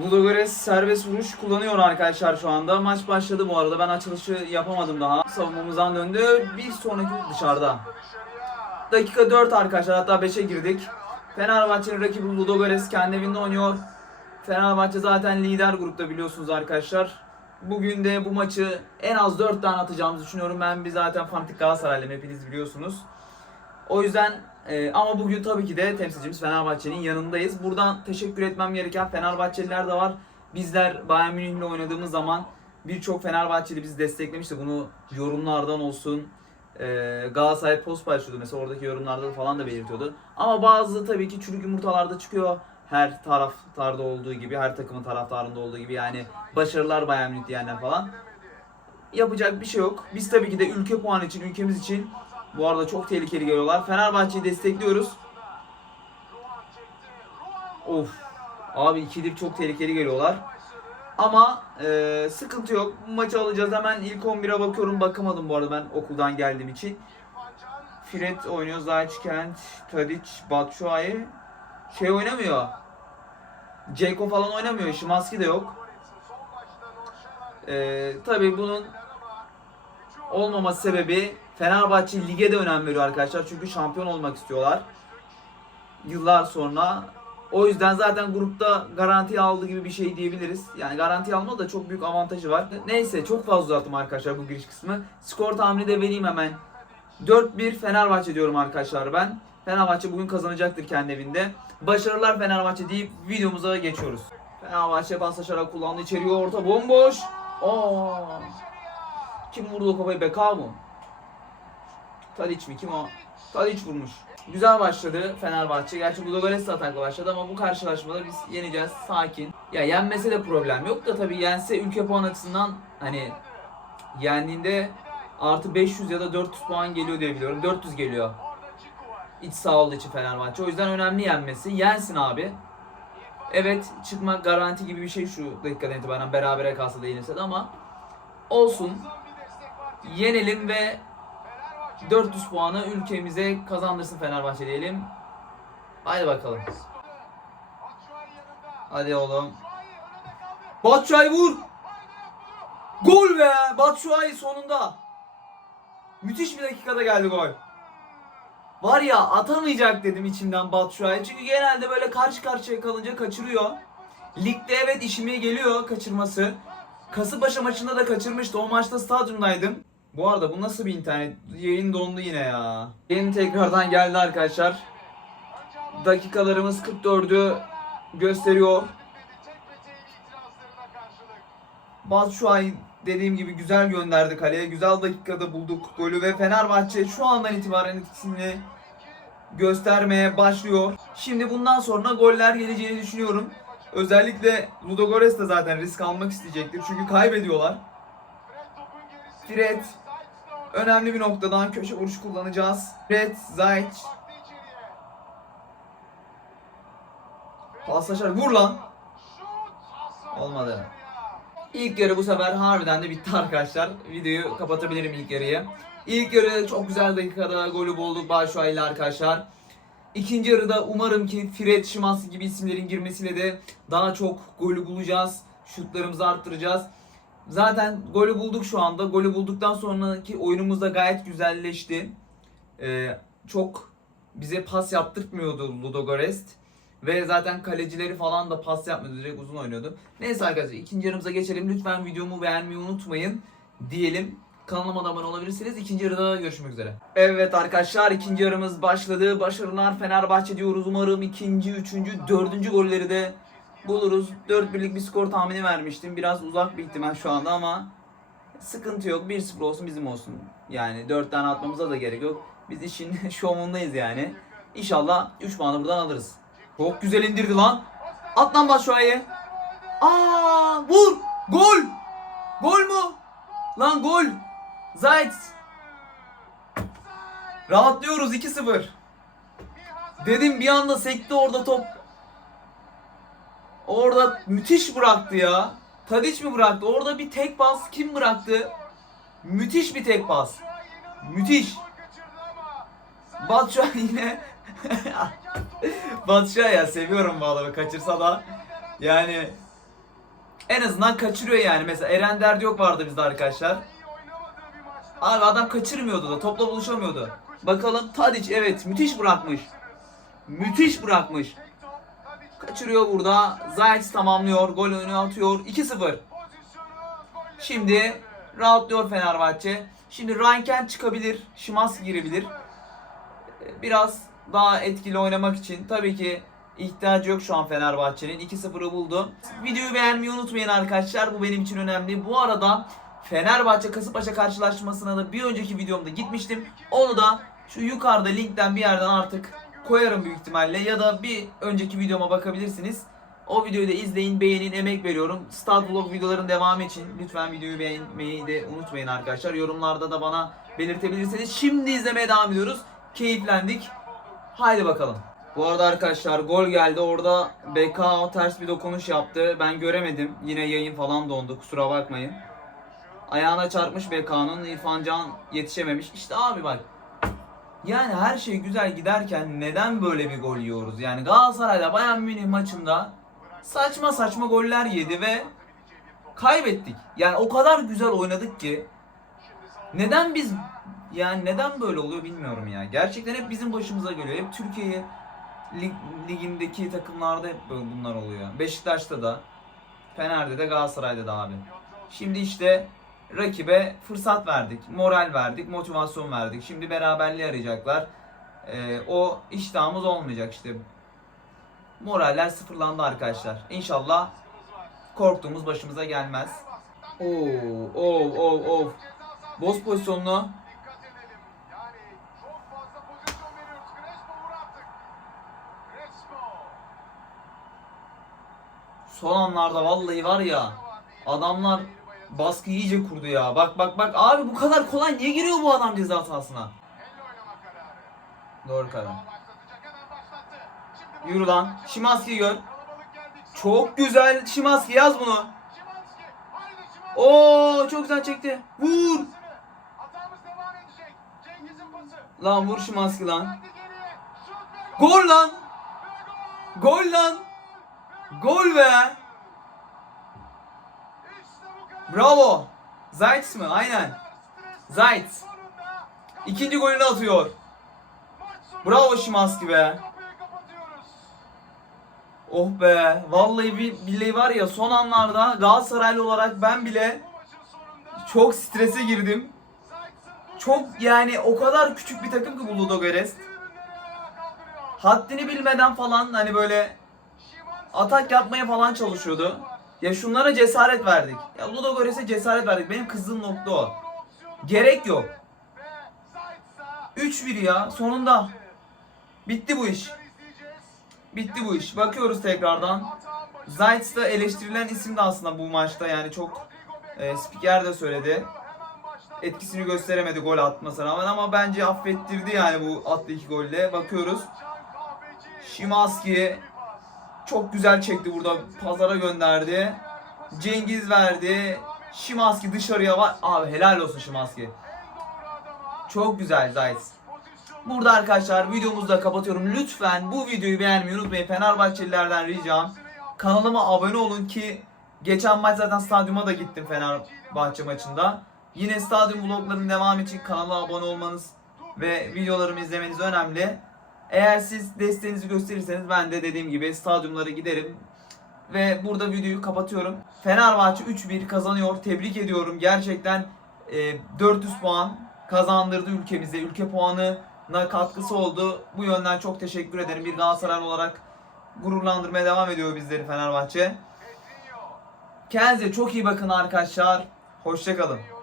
Ludogorets serbest vuruş kullanıyor arkadaşlar şu anda. Maç başladı bu arada. Ben açılışı yapamadım daha. Savunmamızdan döndü. Bir sonraki dışarıda. Dakika 4 arkadaşlar. Hatta 5'e girdik. Fenerbahçe'nin rakibi Ludogorets kendi evinde oynuyor. Fenerbahçe zaten lider grupta biliyorsunuz arkadaşlar. Bugün de bu maçı en az 4 tane atacağımızı düşünüyorum. Ben bir zaten fanatik Galatasaraylıyım hepiniz biliyorsunuz. O yüzden e, ama bugün tabii ki de temsilcimiz Fenerbahçe'nin yanındayız. Buradan teşekkür etmem gereken Fenerbahçeliler de var. Bizler Bayern Münih'le oynadığımız zaman birçok Fenerbahçeli bizi desteklemişti. Bunu yorumlardan olsun. E, Galatasaray post paylaşıyordu mesela oradaki yorumlarda falan da belirtiyordu. Ama bazı tabii ki çürük yumurtalarda çıkıyor. Her taraftarda olduğu gibi, her takımın taraftarında olduğu gibi yani başarılar Bayern Münih diyenler falan. Yapacak bir şey yok. Biz tabii ki de ülke puanı için, ülkemiz için bu arada çok tehlikeli geliyorlar. Fenerbahçe'yi destekliyoruz. Of. Abi ikili çok tehlikeli geliyorlar. Ama e, sıkıntı yok. Bu maçı alacağız. Hemen ilk 11'e bakıyorum. Bakamadım bu arada ben okuldan geldiğim için. Fred oynuyor. Zayç Kent, Tadic, Batshuayi. Şey oynamıyor. Ceko falan oynamıyor. Şimanski de yok. E, tabii bunun olmaması sebebi Fenerbahçe lige de önem veriyor arkadaşlar. Çünkü şampiyon olmak istiyorlar. Yıllar sonra. O yüzden zaten grupta garanti aldı gibi bir şey diyebiliriz. Yani garanti alma da çok büyük avantajı var. Neyse çok fazla uzattım arkadaşlar bu giriş kısmı. Skor tahmini de vereyim hemen. 4-1 Fenerbahçe diyorum arkadaşlar ben. Fenerbahçe bugün kazanacaktır kendi evinde. Başarılar Fenerbahçe deyip videomuza geçiyoruz. Fenerbahçe paslaşarak kullandı içeriye orta bomboş. Aa. Kim vurdu o kafayı? Beka mı? Tadic mi? Kim o? Tadic vurmuş. Güzel başladı Fenerbahçe. Gerçi Ludogorets de atakla başladı ama bu karşılaşmada biz yeneceğiz. Sakin. Ya yenmese de problem yok da tabii yense ülke puan açısından hani yendiğinde artı 500 ya da 400 puan geliyor diye biliyorum. 400 geliyor. İç saha olduğu için Fenerbahçe. O yüzden önemli yenmesi. Yensin abi. Evet çıkmak garanti gibi bir şey şu dakikadan itibaren berabere kalsa da yenilse de ama olsun. Yenelim ve 400 puanı ülkemize kazandırsın Fenerbahçe diyelim. Haydi bakalım. Hadi oğlum. Batshuayi vur. Gol be! Batshuayi sonunda. Müthiş bir dakikada geldi gol. Var ya atamayacak dedim içimden Batshuayi. Çünkü genelde böyle karşı karşıya kalınca kaçırıyor. Ligde evet işime geliyor kaçırması. Kasımpaşa maçında da kaçırmıştı. O maçta stadyumdaydım. Bu arada bu nasıl bir internet? Yayın dondu yine ya. Yayın tekrardan geldi arkadaşlar. Dakikalarımız 44'ü gösteriyor. Batshuayi dediğim gibi güzel gönderdi kaleye. Güzel dakikada bulduk golü ve Fenerbahçe şu andan itibaren etkisini göstermeye başlıyor. Şimdi bundan sonra goller geleceğini düşünüyorum. Özellikle Ludogorets de zaten risk almak isteyecektir. Çünkü kaybediyorlar. Fred önemli bir noktadan köşe vuruş kullanacağız. Fred, Zayt. Paslaşar. Vur lan. Olmadı. İlk yarı bu sefer harbiden de bitti arkadaşlar. Videoyu kapatabilirim ilk yarıyı. İlk yarı çok güzel dakikada golü bulduk Başuay ile arkadaşlar. İkinci yarıda umarım ki Fred, Şimanski gibi isimlerin girmesiyle de daha çok golü bulacağız. Şutlarımızı arttıracağız. Zaten golü bulduk şu anda. Golü bulduktan sonraki oyunumuz da gayet güzelleşti. Ee, çok bize pas yaptırtmıyordu Ludogorets. Ve zaten kalecileri falan da pas yapmıyordu. Direkt uzun oynuyordu. Neyse arkadaşlar ikinci yarımıza geçelim. Lütfen videomu beğenmeyi unutmayın. Diyelim. Kanalıma da abone olabilirsiniz. İkinci yarıda görüşmek üzere. Evet arkadaşlar ikinci yarımız başladı. Başarılar Fenerbahçe diyoruz. Umarım ikinci, üçüncü, dördüncü golleri de buluruz. 4 birlik bir skor tahmini vermiştim. Biraz uzak bir ihtimal şu anda ama sıkıntı yok. 1-0 olsun bizim olsun. Yani 4 tane atmamıza da gerek yok. Biz işin şovundayız yani. İnşallah 3 puanı buradan alırız. Çok güzel indirdi lan. At lan Başuay'ı. Aa, vur. Gol. Gol mu? Lan gol. Zayt. Rahatlıyoruz 2-0. Dedim bir anda sekti orada top. Orada müthiş bıraktı ya. Tadiç mi bıraktı? Orada bir tek pas kim bıraktı? Müthiş bir tek pas. Müthiş. Batshuayi yine Batshuayi ya seviyorum adamı kaçırsa da yani En azından kaçırıyor yani. Mesela Eren Derdi yok vardı bizde arkadaşlar. Abi adam kaçırmıyordu da topla buluşamıyordu. Bakalım Tadic evet müthiş bırakmış. Müthiş bırakmış. Kaçırıyor burada. Zayt tamamlıyor. Gol önüne atıyor. 2-0. Şimdi rahatlıyor Fenerbahçe. Şimdi Ranken çıkabilir. Şimanski girebilir. Ee, Biraz daha etkili oynamak için tabii ki ihtiyacı yok şu an Fenerbahçe'nin. 2-0'ı buldu. Videoyu beğenmeyi unutmayın arkadaşlar. Bu benim için önemli. Bu arada Fenerbahçe Kasımpaşa karşılaşmasına da bir önceki videomda gitmiştim. Onu da şu yukarıda linkten bir yerden artık koyarım büyük ihtimalle ya da bir önceki videoma bakabilirsiniz. O videoyu da izleyin, beğenin, emek veriyorum. Start Vlog videoların devamı için lütfen videoyu beğenmeyi de unutmayın arkadaşlar. Yorumlarda da bana belirtebilirsiniz. Şimdi izlemeye devam ediyoruz. Keyiflendik. Haydi bakalım. Bu arada arkadaşlar gol geldi. Orada BK ters bir dokunuş yaptı. Ben göremedim. Yine yayın falan dondu. Kusura bakmayın. Ayağına çarpmış BK'nın. İrfan Can yetişememiş. İşte abi bak. Yani her şey güzel giderken neden böyle bir gol yiyoruz? Yani Galatasaray'da Bayern Münih maçında saçma saçma goller yedi ve kaybettik. Yani o kadar güzel oynadık ki neden biz yani neden böyle oluyor bilmiyorum ya. Gerçekten hep bizim başımıza geliyor. Hep Türkiye lig, ligindeki takımlarda hep bunlar oluyor. Beşiktaş'ta da, Fener'de de, Galatasaray'da da abi. Şimdi işte rakibe fırsat verdik, moral verdik, motivasyon verdik. Şimdi beraberliği arayacaklar. Ee, o iştahımız olmayacak işte. Moraller sıfırlandı arkadaşlar. İnşallah korktuğumuz başımıza gelmez. Oo, oo, oo, oo. Boz pozisyonunu son anlarda vallahi var ya adamlar baskı iyice kurdu ya. Bak bak bak abi bu kadar kolay niye giriyor bu adam ceza sahasına? Doğru karar. Yürü lan. Şimanski gör. Çok güzel Şimanski yaz bunu. Oo çok güzel çekti. Vur. Lan vur Şimanski lan. Gol. Lan. Gol. Lan. Gol be. Bravo. Zayt mı? Aynen. Zayt. İkinci golünü atıyor. Bravo Şimanski be. Oh be. Vallahi bir billahi var ya son anlarda Galatasaraylı olarak ben bile çok strese girdim. Çok yani o kadar küçük bir takım ki bu Ludogorets. tribünleri ayağa kaldırıyor. Haddini bilmeden falan hani böyle atak yapmaya falan çalışıyordu. Ya şunlara cesaret verdik. Ya Ludogorets'e cesaret verdik. Benim kızdığım nokta o. Gerek yok. ve Zayt'sa 3-1 ya sonunda. Bitti bu iş. Bitti bu iş. Bakıyoruz tekrardan. Atağın başı. Zayt da eleştirilen isim de aslında bu maçta yani çok e, spiker de söyledi. Etkisini gösteremedi gol atmasına rağmen ama bence affettirdi yani bu attığı iki golle. Bakıyoruz. Şimanski. Çok güzel çekti burada. Pazara gönderdi. Cengiz verdi. Şimanski dışarıya var. Abi helal olsun Şimanski. Çok güzel Zayt. Burada arkadaşlar videomuzu da kapatıyorum. Lütfen bu videoyu beğenmeyi unutmayın. Fenerbahçelilerden ricam. Kanalıma abone olun ki geçen maç zaten stadyuma da gittim Fenerbahçe maçında. Yine stadyum vloglarının devamı için kanala abone olmanız ve videolarımı izlemeniz önemli. Eğer siz desteğinizi gösterirseniz ben de dediğim gibi stadyumlara giderim. Ve burada videoyu kapatıyorum. Fenerbahçe 3-1 kazanıyor. Tebrik ediyorum. Gerçekten e, 400 puan kazandırdı ülkemize. Ülke puanına katkısı oldu. Bu yönden çok teşekkür ederim. Bir Galatasaray olarak gururlandırmaya devam ediyor bizleri Fenerbahçe. Kendinize çok iyi bakın arkadaşlar. Hoşçakalın.